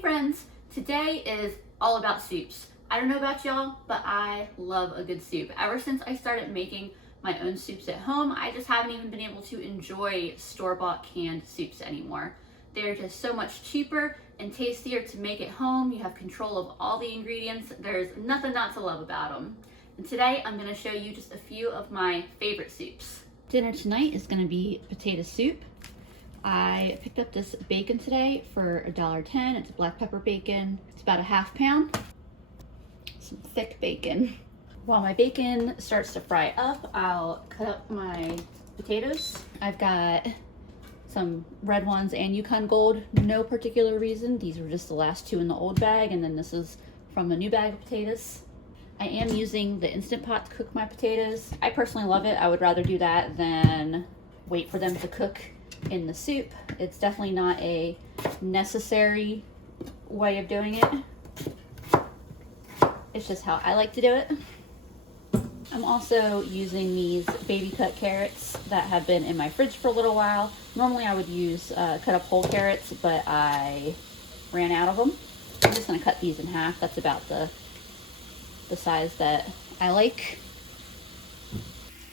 friends, today is all about soups. I don't know about y'all, but I love a good soup. Ever since I started making my own soups at home, I just haven't even been able to enjoy store-bought canned soups anymore. They're just so much cheaper and tastier to make at home. You have control of all the ingredients. There's nothing not to love about them. And today I'm gonna show you just a few of my favorite soups. Dinner tonight is gonna be potato soup. I picked up this bacon today for $1.10. It's black pepper bacon. It's about a half pound. Some thick bacon. While my bacon starts to fry up, I'll cut up my potatoes. I've got some red ones and Yukon Gold, no particular reason. These were just the last two in the old bag, and then this is from the new bag of potatoes. I am using the Instant Pot to cook my potatoes. I personally love it. I would rather do that than wait for them to cook in the soup. It's definitely not a necessary way of doing it. It's just how I like to do it. I'm also using these baby cut carrots that have been in my fridge for a little while. Normally I would use cut up whole carrots, but I ran out of them. I'm just gonna cut these in half. That's about the size that I like.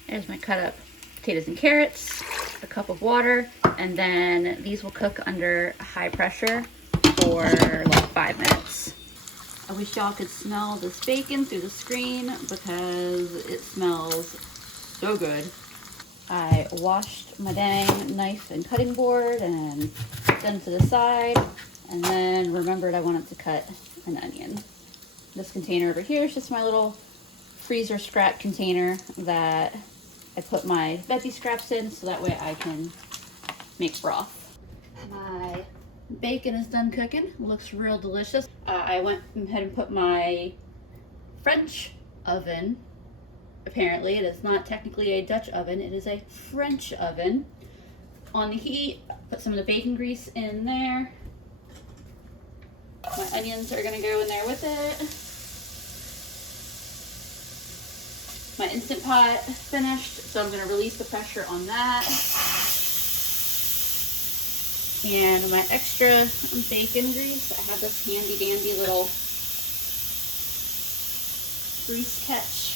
There's my cut up potatoes and carrots, a cup of water, and then these will cook under high pressure for like 5 minutes. I wish y'all could smell this bacon through the screen because it smells so good. I washed my dang knife and cutting board and put them to the side, and then remembered I wanted to cut an onion. This container over here is just my little freezer scrap container that I put my veggie scraps in so that way I can make broth. My bacon is done cooking. Looks real delicious. I went ahead and put my French oven. Apparently, it is not technically a Dutch oven. It is a French oven. On the heat, put some of the bacon grease in there. My onions are gonna go in there with it. My Instant Pot finished, so I'm gonna release the pressure on that. And my extra bacon grease, I have this handy dandy little grease catch.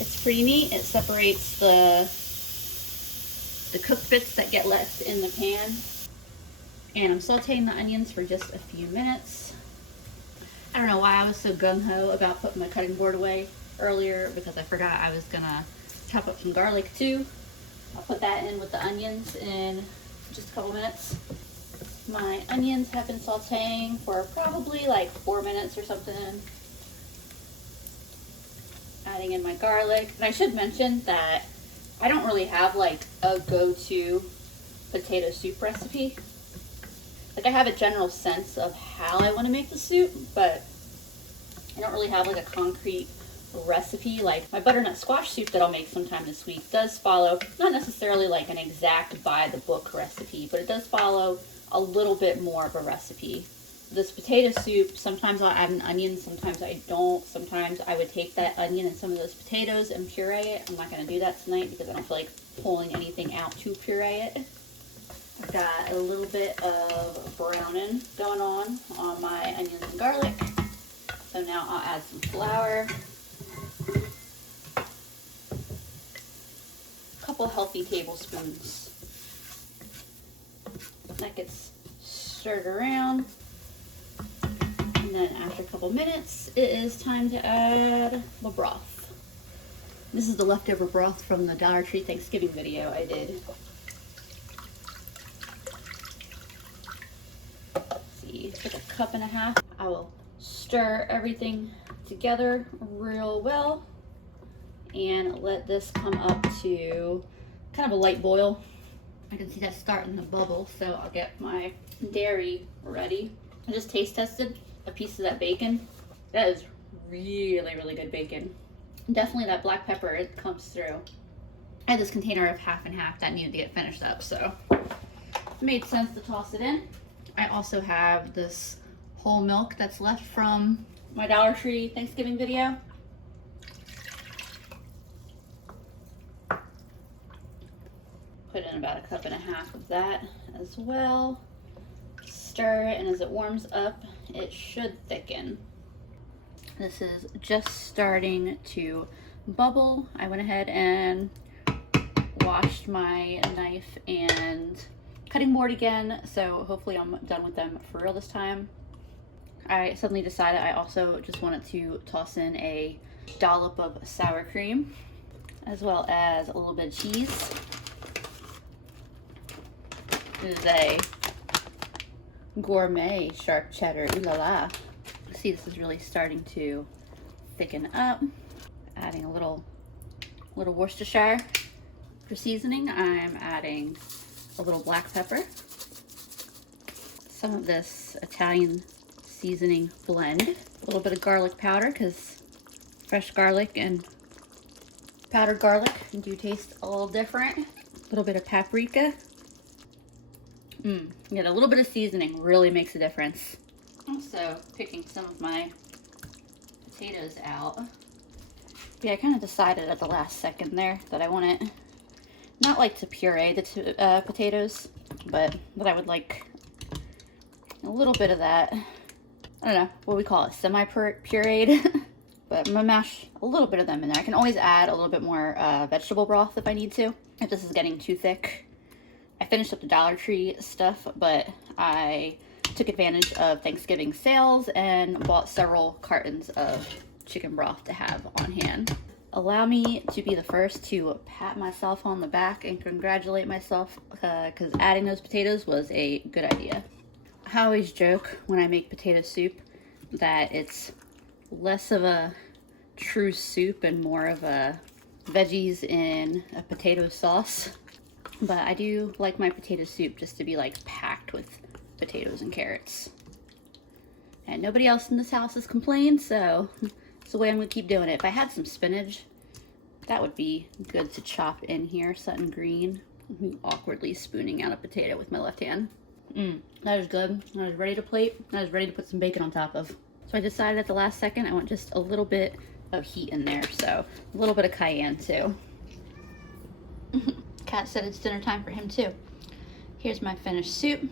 It's pretty neat. It separates the cooked bits that get left in the pan. And I'm sauteing the onions for just a few minutes. I don't know why I was so gung-ho about putting my cutting board away earlier, because I forgot I was gonna chop up some garlic too. I'll put that in with the onions in just a couple minutes. My onions have been sauteing for probably like 4 minutes or something. Adding in my garlic. And I should mention that I don't really have like a go-to potato soup recipe. Like, I have a general sense of how I want to make the soup, but I don't really have like a concrete recipe. Like my butternut squash soup that I'll make sometime this week does follow, not necessarily like an exact by the book recipe, but it does follow a little bit more of a recipe. This potato soup, sometimes I'll add an onion, sometimes I don't. Sometimes I would take that onion and some of those potatoes and puree it. I'm not going to do that tonight because I don't feel like pulling anything out to puree it. I've got a little bit of browning going on my onions and garlic. So now I'll add some flour. A couple healthy tablespoons. That gets stirred around. And then after a couple minutes, it is time to add the broth. This is the leftover broth from the Dollar Tree Thanksgiving video I did. It's like a cup and a half. I will stir everything together real well and let this come up to kind of a light boil. I can see that starting to bubble, so I'll get my dairy ready. I just taste tested a piece of that bacon. That is really, really good bacon. Definitely that black pepper, it comes through. I had this container of half and half that needed to get finished up, so it made sense to toss it in. I also have this whole milk that's left from my Dollar Tree Thanksgiving video. Put in about a cup and a half of that as well. stir it, and as it warms up, it should thicken. This is just starting to bubble. I went ahead and washed my knife and cutting board again, so hopefully I'm done with them for real this time. I suddenly decided I also just wanted to toss in a dollop of sour cream, as well as a little bit of cheese. This is a gourmet sharp cheddar, ooh la la. See, this is really starting to thicken up. Adding a little Worcestershire. For seasoning, I'm adding a little black pepper, some of this Italian seasoning blend, a little bit of garlic powder because fresh garlic and powdered garlic do taste a little different. A little bit of paprika. Yeah, a little bit of seasoning really makes a difference. Also picking some of my potatoes out. Yeah, I kind of decided at the last second there that I wanted not like to puree the potatoes, but that I would like a little bit of that. I don't know what we call it, semi-pureed. But I'm gonna mash a little bit of them in there. I can always add a little bit more vegetable broth if I need to, if this is getting too thick. I finished up the Dollar Tree stuff, but I took advantage of Thanksgiving sales and bought several cartons of chicken broth to have on hand. Allow me to be the first to pat myself on the back and congratulate myself because adding those potatoes was a good idea. I always joke when I make potato soup that it's less of a true soup and more of a veggies in a potato sauce. But I do like my potato soup just to be like packed with potatoes and carrots. And nobody else in this house has complained, so it's the way I'm gonna keep doing it. If I had some spinach, that would be good to chop in here, Sutton green. I'm awkwardly spooning out a potato with my left hand. That is good. That is ready to plate. That is ready to put some bacon on top of. So I decided at the last second I want just a little bit of heat in there, so a little bit of cayenne too. Cat said it's dinner time for him too. Here's my finished soup.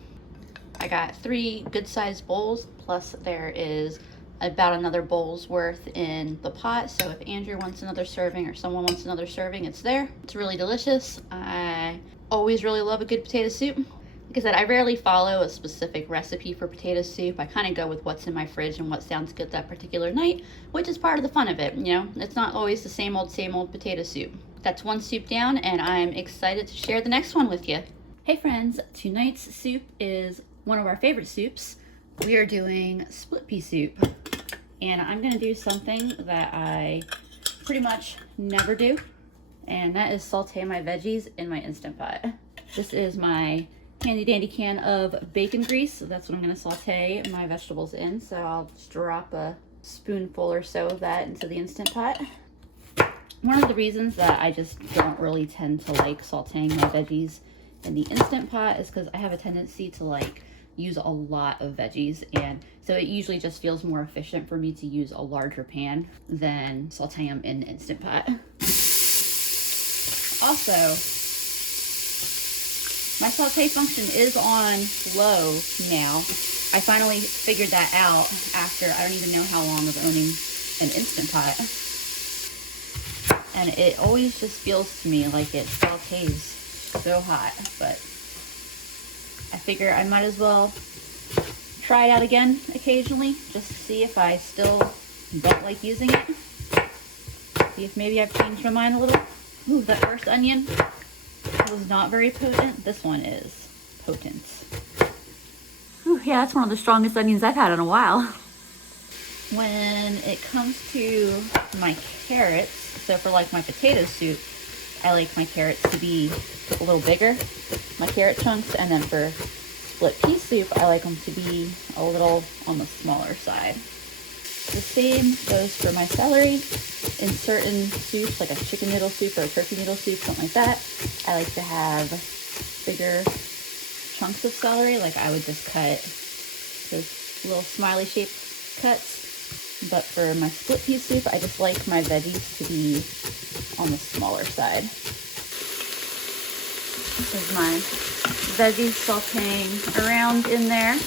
I got 3 good-sized bowls, plus there is about another bowl's worth in the pot, so if Andrew wants another serving or someone wants another serving, it's there. It's really delicious. I always really love a good potato soup. Like I said, I rarely follow a specific recipe for potato soup. I kind of go with what's in my fridge and what sounds good that particular night, which is part of the fun of it, you know? It's not always the same old potato soup. That's one soup down, and I'm excited to share the next one with you. Hey friends, tonight's soup is one of our favorite soups. We are doing split pea soup, and I'm gonna do something that I pretty much never do, and that is saute my veggies in my Instant Pot. This is my handy dandy can of bacon grease, so that's what I'm gonna saute my vegetables in. So I'll just drop a spoonful or so of that into the Instant Pot. One of the reasons that I just don't really tend to like sauteing my veggies in the Instant Pot is because I have a tendency to like use a lot of veggies, and so it usually just feels more efficient for me to use a larger pan than sauteing them in the Instant Pot. Also, my saute function is on low now. I finally figured that out after I don't even know how long of owning an Instant Pot. And it always just feels to me like it sautés so hot, but I figure I might as well try it out again occasionally just to see if I still don't like using it. See if maybe I've changed my mind a little. Ooh, that first onion was not very potent. This one is potent. Ooh, yeah, that's one of the strongest onions I've had in a while. When it comes to my carrots, so for like my potato soup, I like my carrots to be a little bigger, my carrot chunks, and then for split pea soup, I like them to be a little on the smaller side. The same goes for my celery. In certain soups, like a chicken noodle soup or a turkey noodle soup, something like that, I like to have bigger chunks of celery. Like I would just cut those little smiley shaped cuts. But for my split pea soup, I just like my veggies to be on the smaller side. This is my veggies sauteing around in there.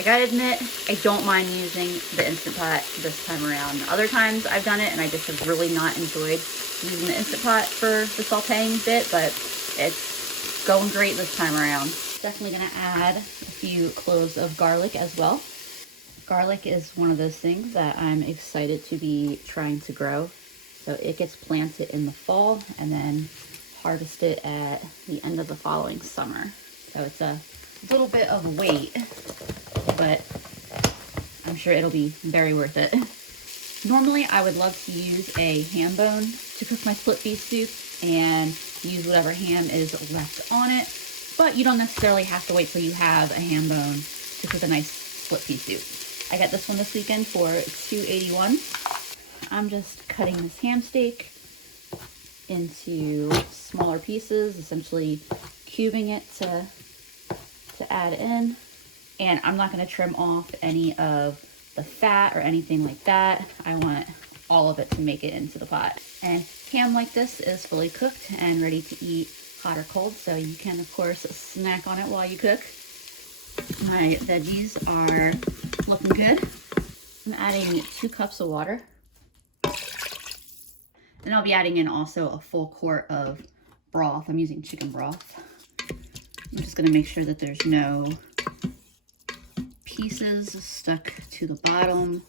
I gotta admit, I don't mind using the Instant Pot this time around. Other times I've done it and I just have really not enjoyed using the Instant Pot for the sauteing bit, but it's going great this time around. Definitely gonna add a few cloves of garlic as well. Garlic is one of those things that I'm excited to be trying to grow. So it gets planted in the fall and then harvested at the end of the following summer. So it's a little bit of a wait, but I'm sure it'll be very worth it. Normally I would love to use a ham bone to cook my split pea soup and use whatever ham is left on it, but you don't necessarily have to wait till you have a ham bone to cook a nice split pea soup. I got this one this weekend for $2.81. I'm just cutting this ham steak into smaller pieces, essentially cubing it to add in. And I'm not going to trim off any of the fat or anything like that. I want all of it to make it into the pot. And ham like this is fully cooked and ready to eat hot or cold, so you can of course snack on it while you cook. My veggies are looking good. I'm adding 2 cups of water. Then I'll be adding in also a full quart of broth. I'm using chicken broth. I'm just going to make sure that there's no pieces stuck to the bottom,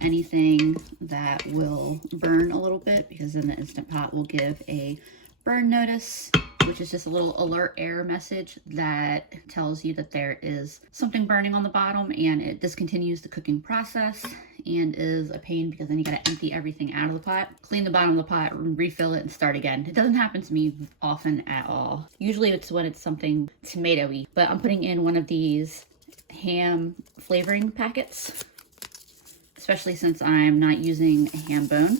anything that will burn a little bit, because then the Instant Pot will give a burn notice, which is just a little alert error message that tells you that there is something burning on the bottom, and it discontinues the cooking process and is a pain because then you got to empty everything out of the pot, clean the bottom of the pot, refill it, and start again. It doesn't happen to me often at all. Usually it's when it's something tomatoey, but I'm putting in one of these ham flavoring packets, especially since I'm not using a ham bone.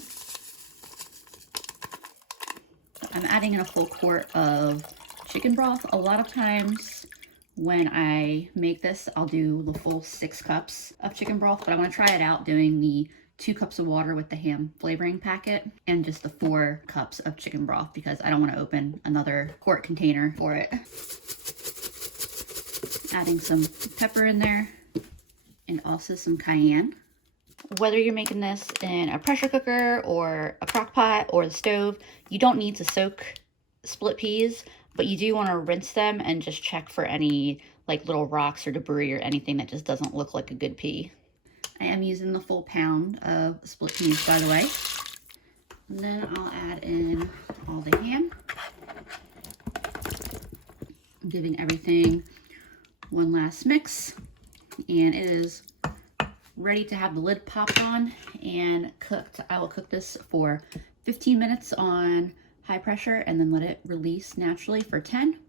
I'm adding in a full quart of chicken broth. A lot of times when I make this, I'll do the full 6 cups of chicken broth, but I want to try it out doing the 2 cups of water with the ham flavoring packet and just the 4 cups of chicken broth, because I don't want to open another quart container for it. Adding some pepper in there and also some cayenne. Whether you're making this in a pressure cooker or a crock pot or the stove, you don't need to soak split peas, but you do want to rinse them and just check for any like little rocks or debris or anything that just doesn't look like a good pea. I am using the full pound of split peas, by the way. And then I'll add in all the ham. I'm giving everything one last mix, and it is ready to have the lid popped on and cooked. I will cook this for 15 minutes on high pressure and then let it release naturally for 10.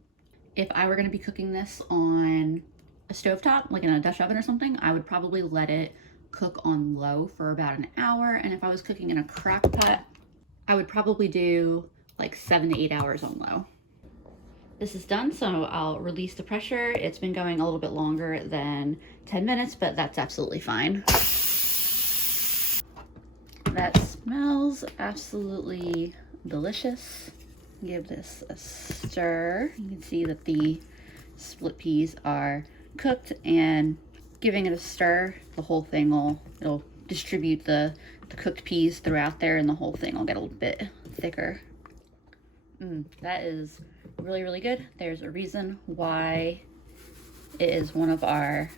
If I were going to be cooking this on a stovetop, like in a Dutch oven or something, I would probably let it cook on low for about an hour. And if I was cooking in a crock pot, I would probably do like 7 to 8 hours on low. This is done, so I'll release the pressure. It's been going a little bit longer than 10 minutes, but that's absolutely fine. That smells absolutely delicious. Give this a stir. You can see that the split peas are cooked, and giving it a stir, the whole thing it'll distribute the cooked peas throughout there, and the whole thing will get a little bit thicker. That is really, really good. There's a reason why it is one of our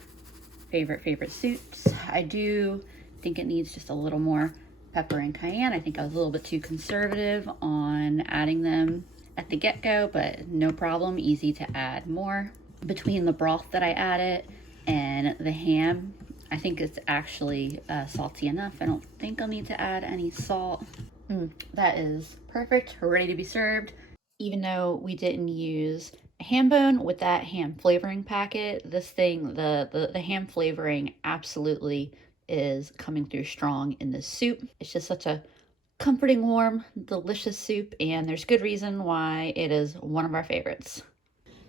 favorite soups. I do think it needs just a little more pepper and cayenne. I think I was a little bit too conservative on adding them at the get-go, but no problem, easy to add more. Between the broth that I added and the ham, I think it's actually salty enough. I don't think I'll need to add any salt. That is perfect. We're ready to be served. Even though we didn't use a ham bone with that ham flavoring packet, this thing, the ham flavoring absolutely is coming through strong in this soup. It's just such a comforting, warm, delicious soup, and there's good reason why it is one of our favorites.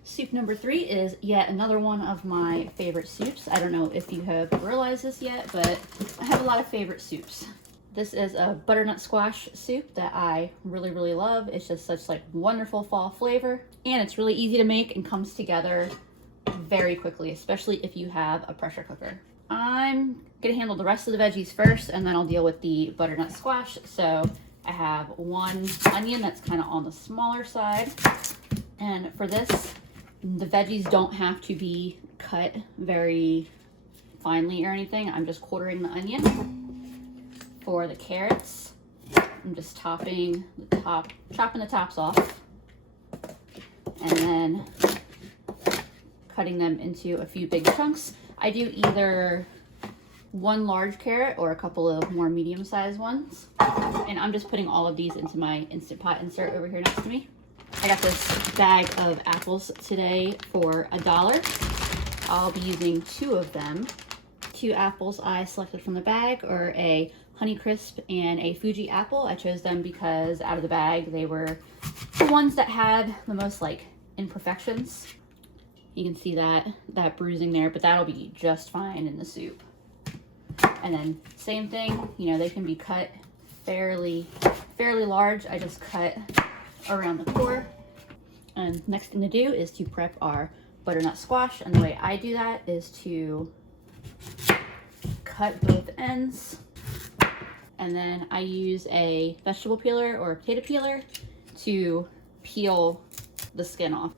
Soup number 3 is yet another one of my favorite soups. I don't know if you have realized this yet, but I have a lot of favorite soups. This is a butternut squash soup that I really, really love. It's just such like wonderful fall flavor, and it's really easy to make and comes together very quickly, especially if you have a pressure cooker. I'm gonna handle the rest of the veggies first, and then I'll deal with the butternut squash. So I have one onion that's kind of on the smaller side. And for this, the veggies don't have to be cut very finely or anything. I'm just quartering the onion. For the carrots, I'm just chopping the tops off, and then cutting them into a few big chunks. I do either one large carrot or a couple of more medium-sized ones. And I'm just putting all of these into my Instant Pot insert over here next to me. I got this bag of apples today for $1. I'll be using 2 of them. 2 apples I selected from the bag are a Honeycrisp and a Fuji apple. I chose them because out of the bag they were the ones that had the most like imperfections. You can see that bruising there, but that'll be just fine in the soup. And then same thing, you know, they can be cut fairly large. I just cut around the core. And next thing to do is to prep our butternut squash. And the way I do that is to cut both ends. And then I use a vegetable peeler or a potato peeler to peel the skin off.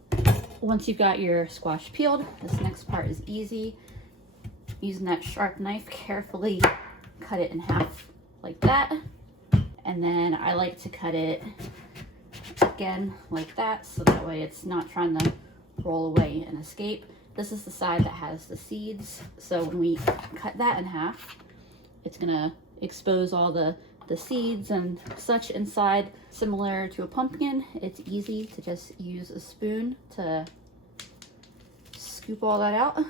Once you've got your squash peeled, this next part is easy. Using that sharp knife, carefully cut it in half like that. And then I like to cut it again like that, so that way it's not trying to roll away and escape. This is the side that has the seeds, so when we cut that in half, it's gonna expose all the seeds and such inside. Similar to a pumpkin, it's easy to just use a spoon to scoop all that out.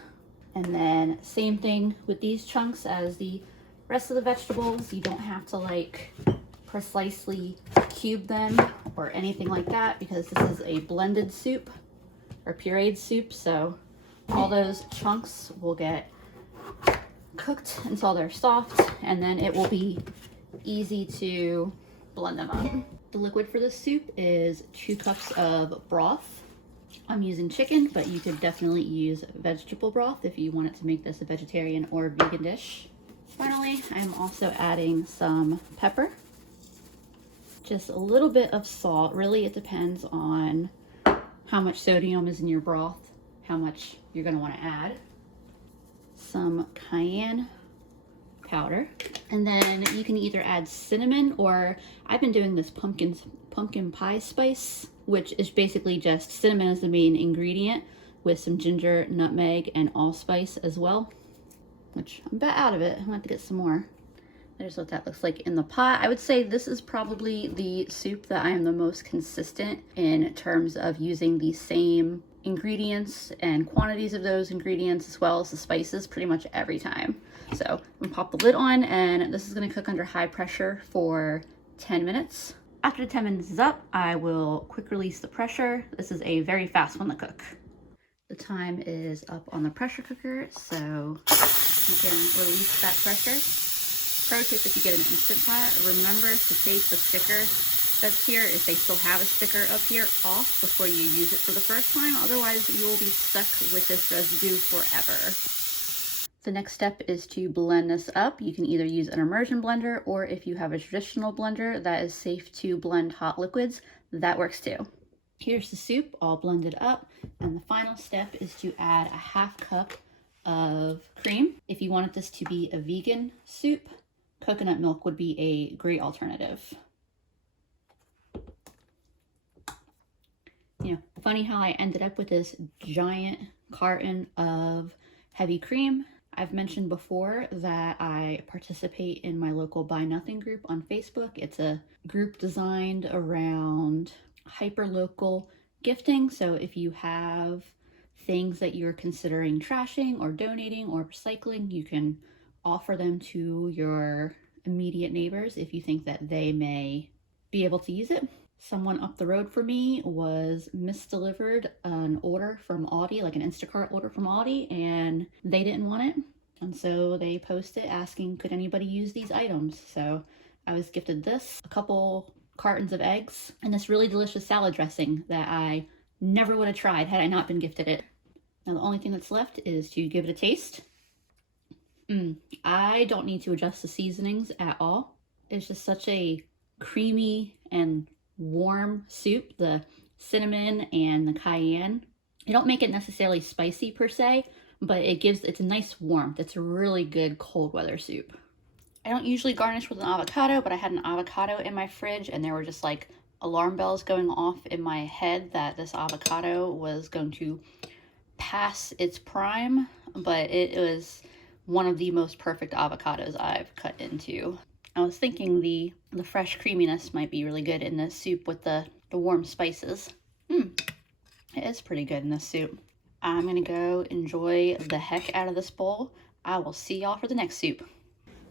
And then same thing with these chunks as the rest of the vegetables. You don't have to like precisely cube them or anything like that, because this is a blended soup or pureed soup, so all those chunks will get cooked until they're soft, and then it will be easy to blend them up. The liquid for this soup is 2 cups of broth. I'm using chicken, but you could definitely use vegetable broth if you wanted to make this a vegetarian or vegan dish. Finally, I'm also adding some pepper, just a little bit of salt. Really, it depends on how much sodium is in your broth, how much you're going to want to add. Some cayenne powder, and then you can either add cinnamon, or I've been doing this pumpkin pie spice, which is basically just cinnamon as the main ingredient with some ginger, nutmeg, and allspice as well, which I'm about out of it. I'm gonna have to get some more. There's what that looks like in the pot. I would say this is probably the soup that I am the most consistent in terms of using the same ingredients and quantities of those ingredients as well as the spices pretty much every time. So I'm gonna pop the lid on, and this is gonna cook under high pressure for 10 minutes. After the 10 minutes is up, I will quick release the pressure. This is a very fast one to cook. The time is up on the pressure cooker, so you can release that pressure. Pro tip if you get an Instant Pot, remember to take the sticker that's here, if they still have a sticker up here, off before you use it for the first time. Otherwise, you will be stuck with this residue forever. The next step is to blend this up. You can either use an immersion blender, or if you have a traditional blender that is safe to blend hot liquids, that works too. Here's the soup all blended up, and the final step is to add a ½ cup of cream. If you wanted this to be a vegan soup, coconut milk would be a great alternative. You know, funny how I ended up with this giant carton of heavy cream. I've mentioned before that I participate in my local Buy Nothing group on Facebook. It's a group designed around hyper-local gifting. So if you have things that you're considering trashing or donating or recycling, you can offer them to your immediate neighbors if you think that they may be able to use it. Someone up the road from me was misdelivered an order from Aldi, like an Instacart order from Aldi, and they didn't want it. And so they posted asking, could anybody use these items? So I was gifted this, a couple cartons of eggs, and this really delicious salad dressing that I never would have tried had I not been gifted it. Now the only thing that's left is to give it a taste. I don't need to adjust the seasonings at all. It's just such a creamy and warm soup. The cinnamon and the cayenne. I don't make it necessarily spicy per se, but it's a nice warmth. It's a really good cold weather soup. I don't usually garnish with an avocado, but I had an avocado in my fridge and there were just like alarm bells going off in my head that this avocado was going to pass its prime, but it was one of the most perfect avocados I've cut into. I was thinking the fresh creaminess might be really good in this soup with the warm spices. It is pretty good in this soup. I'm gonna go enjoy the heck out of this bowl. I will see y'all for the next soup.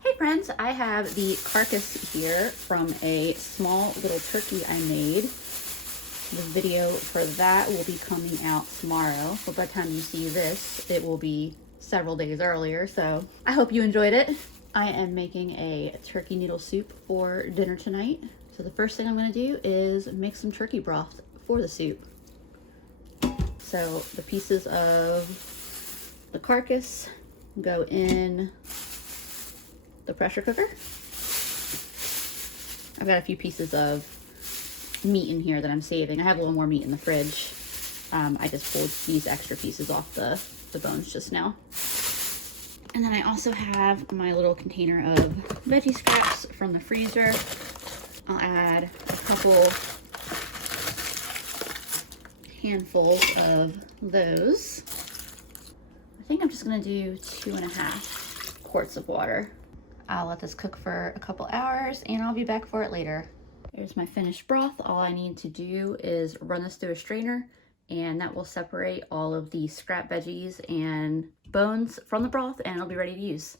Hey friends, I have the carcass here from a small little turkey I made. The video for that will be coming out tomorrow, but by the time you see this, it will be several days earlier, so I hope you enjoyed it. I am making a turkey noodle soup for dinner tonight. So the first thing I'm going to do is make some turkey broth for the soup. So the pieces of the carcass go in the pressure cooker. I've got a few pieces of meat in here that I'm saving. I have a little more meat in the fridge. I just pulled these extra pieces off the bones just now. And then I also have my little container of veggie scraps from the freezer. I'll add a couple handfuls of those. I think I'm just gonna do 2.5 quarts of water. I'll let this cook for a couple hours and I'll be back for it later. Here's my finished broth. All I need to do is run this through a strainer and that will separate all of the scrap veggies and bones from the broth and it'll be ready to use.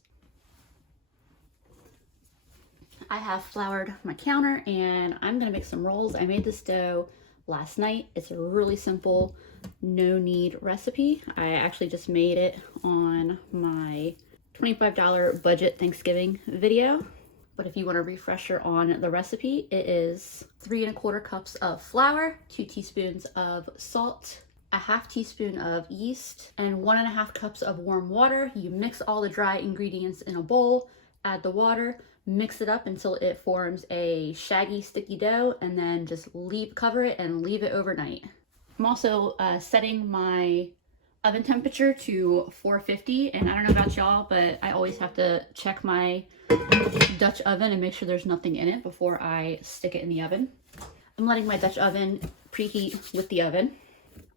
I have floured my counter and I'm gonna make some rolls. I made this dough last night. It's a really simple, no knead recipe. I actually just made it on my $25 budget Thanksgiving video. But if you want a refresher on the recipe, it is 3¼ cups of flour, 2 teaspoons of salt, a ½ teaspoon of yeast, and 1½ cups of warm water. You mix all the dry ingredients in a bowl, add the water, mix it up until it forms a shaggy, sticky dough, and then just cover it and leave it overnight. I'm also setting my oven temperature to 450, and I don't know about y'all, but I always have to check my Dutch oven and make sure there's nothing in it before I stick it in the oven. I'm letting my Dutch oven preheat with the oven.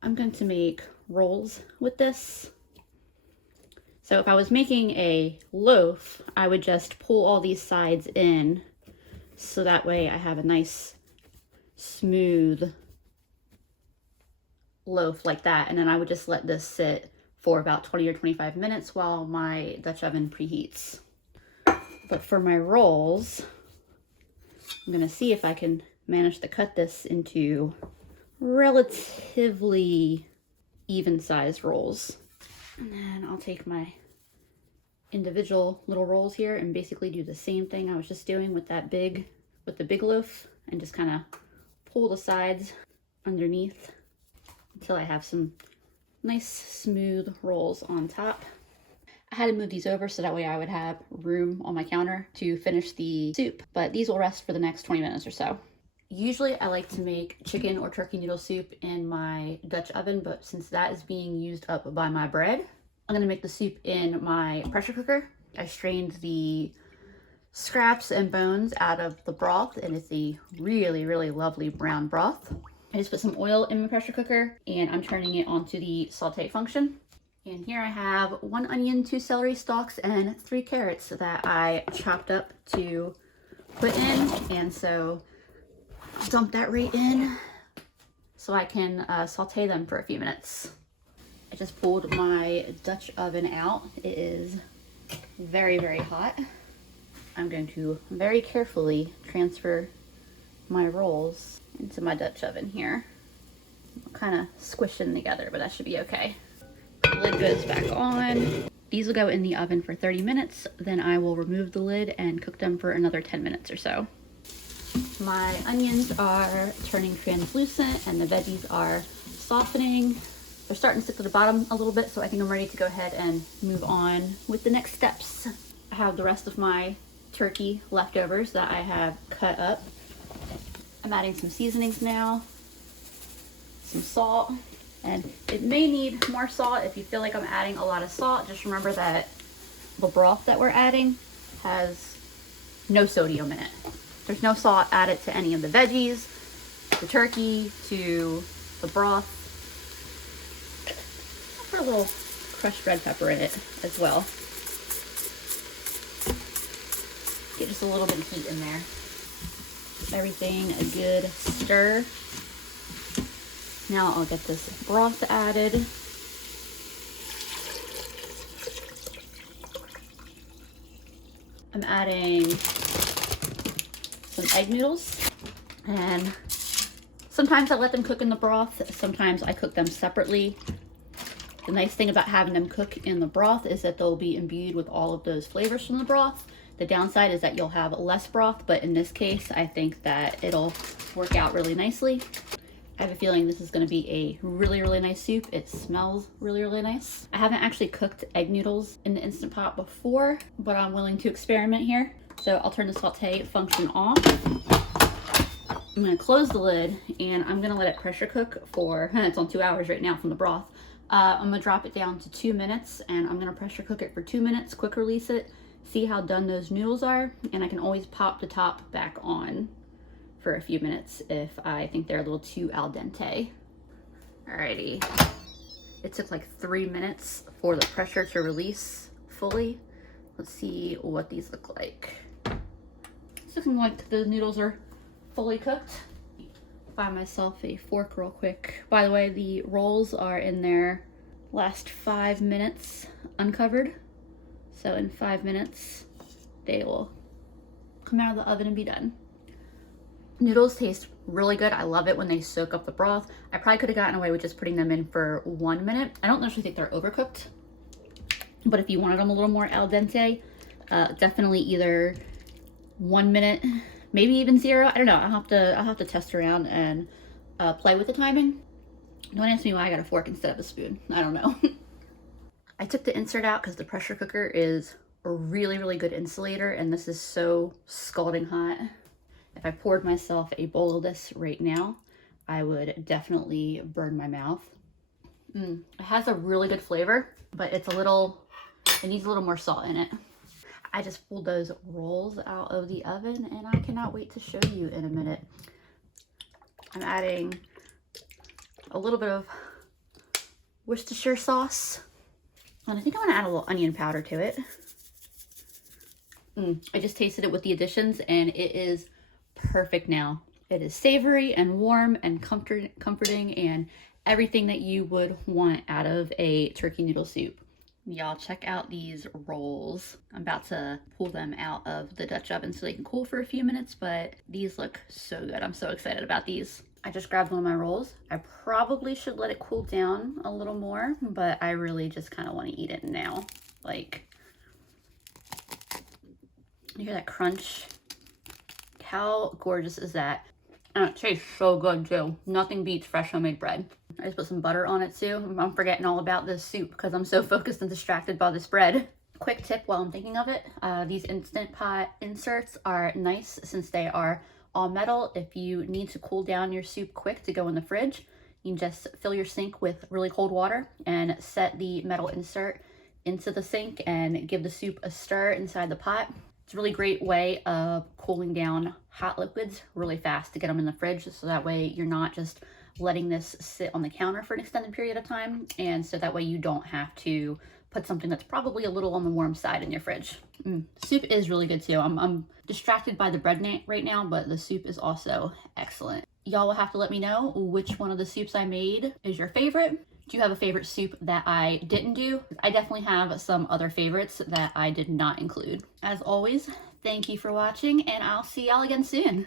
I'm going to make rolls with this. So if I was making a loaf, I would just pull all these sides in so that way I have a nice smooth loaf like that, and then I would just let this sit for about 20 or 25 minutes while my Dutch oven preheats. But for my rolls, I'm gonna see if I can manage to cut this into relatively even sized rolls. And then I'll take my individual little rolls here and basically do the same thing I was just doing with the big loaf, and just kind of pull the sides underneath until I have some nice smooth rolls on top. I had to move these over so that way I would have room on my counter to finish the soup, but these will rest for the next 20 minutes or so. Usually I like to make chicken or turkey noodle soup in my Dutch oven, but since that is being used up by my bread, I'm gonna make the soup in my pressure cooker. I strained the scraps and bones out of the broth, and it's a really, really lovely brown broth. I just put some oil in my pressure cooker and I'm turning it onto the saute function. And here I have 1 onion, 2 celery stalks, and 3 carrots that I chopped up to put in. And so I'll dump that right in so I can saute them for a few minutes. I just pulled my Dutch oven out. It is very, very hot. I'm going to very carefully transfer my rolls into my Dutch oven here. I'll kind of squish them together, but that should be okay. Lid goes back on. These will go in the oven for 30 minutes. Then I will remove the lid and cook them for another 10 minutes or so. My onions are turning translucent and the veggies are softening. They're starting to stick to the bottom a little bit, so I think I'm ready to go ahead and move on with the next steps. I have the rest of my turkey leftovers that I have cut up. I'm adding some seasonings now, some salt, and it may need more salt. If you feel like I'm adding a lot of salt, just remember that the broth that we're adding has no sodium in it. There's no salt added to any of the veggies, the turkey, to the broth. I'll put a little crushed red pepper in it as well. Get just a little bit of heat in there. Give everything a good stir. Now I'll get this broth added. I'm adding some egg noodles, and sometimes I let them cook in the broth, sometimes I cook them separately. The nice thing about having them cook in the broth is that they'll be imbued with all of those flavors from the broth. The downside is that you'll have less broth, but in this case, I think that it'll work out really nicely. I have a feeling this is going to be a really, really nice soup. It smells really, really nice. I haven't actually cooked egg noodles in the Instant Pot before, but I'm willing to experiment here. So I'll turn the saute function off. I'm going to close the lid, and I'm going to let it pressure cook for, it's on 2 hours right now from the broth. I'm going to drop it down to 2 minutes, and I'm going to pressure cook it for 2 minutes, quick release it, see how done those noodles are, and I can always pop the top back on for a few minutes if I think they're a little too al dente. Alrighty, it took like 3 minutes for the pressure to release fully. Let's see what these look like. It's looking like the noodles are fully cooked. Find myself a fork real quick. By the way, the rolls are in their last 5 minutes uncovered. So in 5 minutes, they will come out of the oven and be done. Noodles taste really good. I love it when they soak up the broth. I probably could have gotten away with just putting them in for 1 minute. I don't necessarily think they're overcooked, but if you wanted them a little more al dente, definitely either 1 minute, maybe even 0. I don't know. I'll have to test around and play with the timing. Don't ask me why I got a fork instead of a spoon. I don't know. I took the insert out because the pressure cooker is a really, really good insulator, and this is so scalding hot. If I poured myself a bowl of this right now, I would definitely burn my mouth. It has a really good flavor, but it needs a little more salt in it. I just pulled those rolls out of the oven, and I cannot wait to show you in a minute. I'm adding a little bit of Worcestershire sauce, and I think I want to add a little onion powder to it. I just tasted it with the additions, and it is perfect now. It is savory and warm and comforting and everything that you would want out of a turkey noodle soup. Y'all, check out these rolls. I'm about to pull them out of the Dutch oven so they can cool for a few minutes, but these look so good. I'm so excited about these. I just grabbed one of my rolls. I probably should let it cool down a little more, but I really just kind of want to eat it now. Like, you hear that crunch? How gorgeous is that? And it tastes so good too. Nothing beats fresh homemade bread. I just put some butter on it too. I'm forgetting all about this soup because I'm so focused and distracted by this bread. Quick tip while I'm thinking of it. These Instant Pot inserts are nice since they are all metal. If you need to cool down your soup quick to go in the fridge, you can just fill your sink with really cold water and set the metal insert into the sink and give the soup a stir inside the pot. It's a really great way of cooling down hot liquids really fast to get them in the fridge, so that way you're not just letting this sit on the counter for an extended period of time, and so that way you don't have to put something that's probably a little on the warm side in your fridge. Soup is really good too. I'm distracted by the bread right now, but the soup is also excellent. Y'all will have to let me know which one of the soups I made is your favorite. Do you have a favorite soup that I didn't do? I definitely have some other favorites that I did not include. As always, thank you for watching, and I'll see y'all again soon.